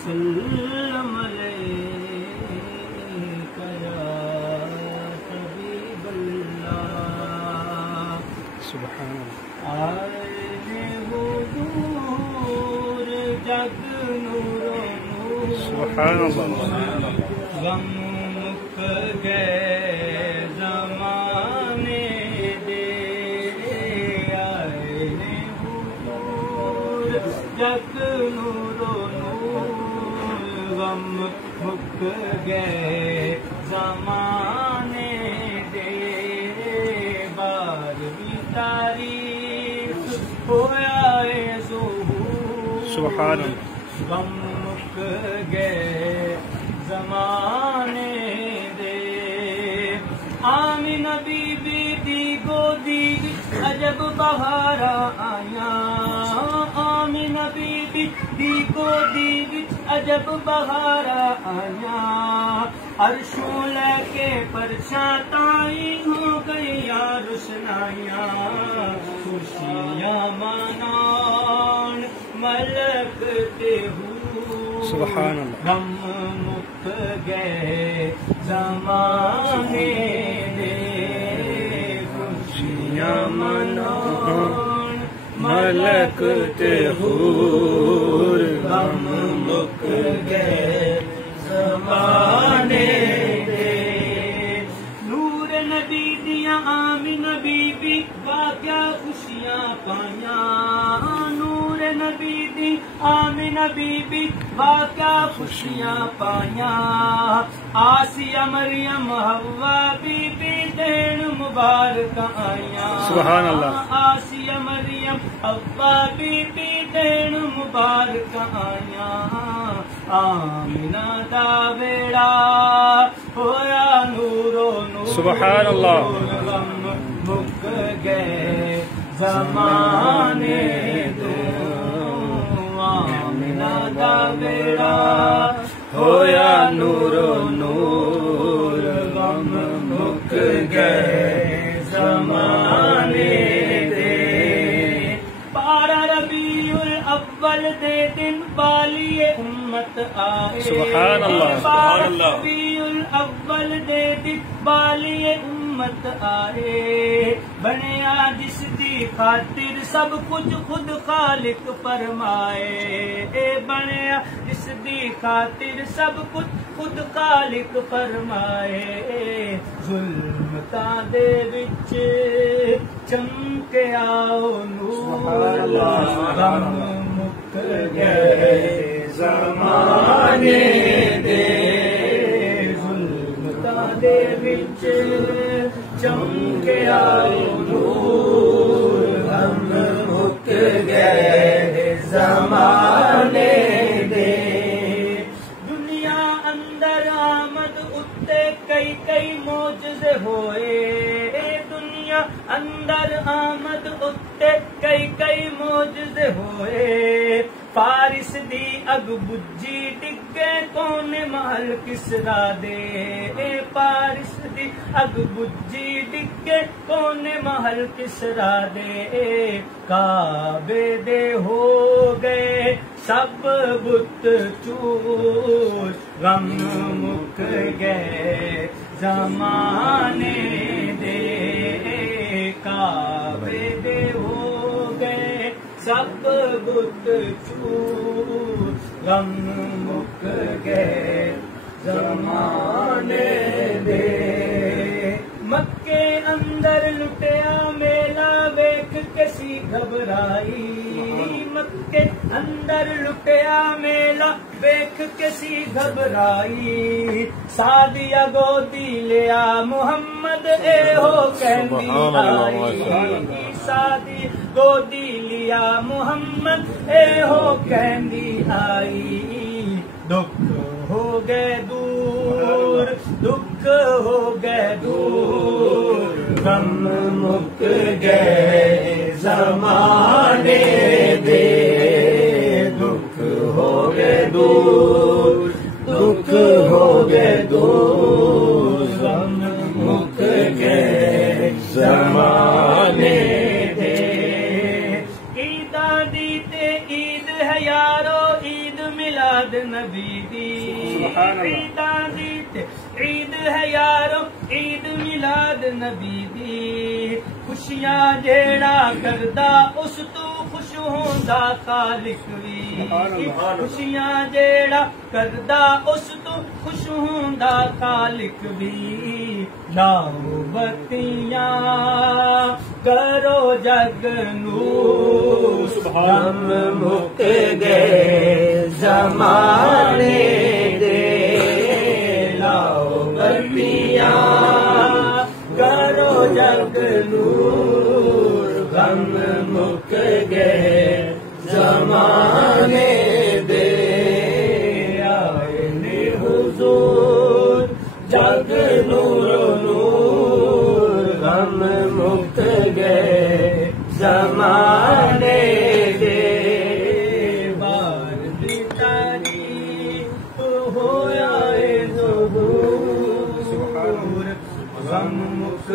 وسلم علیک یا حبیب اللہ سبحان اللہ آئے حضور جگ نور و نور سبحان اللہ غم مک گئے زمانے دے آئے حضور جگ نور و نور غم مک گئے زمانے دے بارہویں تاریخ ہویا اے ظہور سبحان اللہ غم مک گئے زمانے دے آمینہ بی بی دی گودی عجب بہارا آیا آمینہ بی بی دی گودی عجب بہارا آیا عرشوں لے کے پرچھاں تائی ہو گئی یا روشنائیاں خوشیاں منان ملک تے سبحان اللہ غم مک گئے زمانے دے خوشیاں منان ملک تے حور غم مک گئے زمانے دے نور نبی دیاں آمینہ بی بی واقعہ خوشیاں پائیاں نور نبی دی آمینہ بی بی واقعہ خوشیاں پائیاں آسیہ مریم حوا بی بی دین مبارک آئیاں سبحان اللہ آسیہ مریم حوا بی بی دین مبارک آئیاں آمینہ دا بیڑا ہویا نور و نور سبحان اللہ غم مک گئے زمانے دے آمینہ دا بیڑا ہویا نور و نور غم مک گئے زمانے دے بارہ ربیع الاول دے دن بالی امت آئے سبحان اللہ بارہ ربیع الاول دے دن بالی امت آئے بنیا جس دی خاطر سب کچھ خود خالق فرمائے بنیا جس دی خاطر سب کچھ خود خالق فرمائے ظلمتاں دے وچ چمکے آؤ نور غم مک گئے زمانے دے ظلمتاں دے وچ چمکے آؤ نور غم مک گئے زمانے دے دنیا اندر آمد اتے کئی کئی معجزے ہوئے دنیا اندر آمد اتے کئی کئی معجزے ہوئے فارس دی اگ بجی ڈگے کون محل کسرا دے فارس دی اگ بجی ڈگے کون محل کسرا دے کعبے دے ہو گئے سب بت چور غم مک گئے زمانے دے کعبے دے ہو گئے سب بت چور غم مک گئے زمانے دے مکے اندر لٹیا میلا ویکھ کسی گھبرائی مکے اندر لٹیا میلا ویکھ کسی گھبرائی سادیا گودی لیا محمد اے ہو کہندی آئی سادی گودی لیا محمد اے ہو کہندی آئی دکھ ہو گئے دور دکھ ہو گئے دور غم مک گئے زمانے دے دکھ ہو گئے دور دکھ ہو گئے دور غم مک گئے زمانے دے عیداں دی تے عید ہے یارو عید میلاد نبی دی سبحان اللہ۔ عیداں دی تے عید ہے یارو عید میلاد نبی دی خوشیاں جیڑا کردا اس تو خوش ہوندا خالق وی سبحان اللہ۔ خوشیاں جیڑا کردا اس تو خوش ہوندا خالق بھی لاؤ بتیاں کرو جگ نور سبحان غم مک گئے زمانے دے لاؤ بتیاں کرو جگ نور غم مک گئے زمانے دے آئے نے حضور جگ نور نور غم مک گئے زمانے دے بار دی تاریخ ہویا ظہور غم مک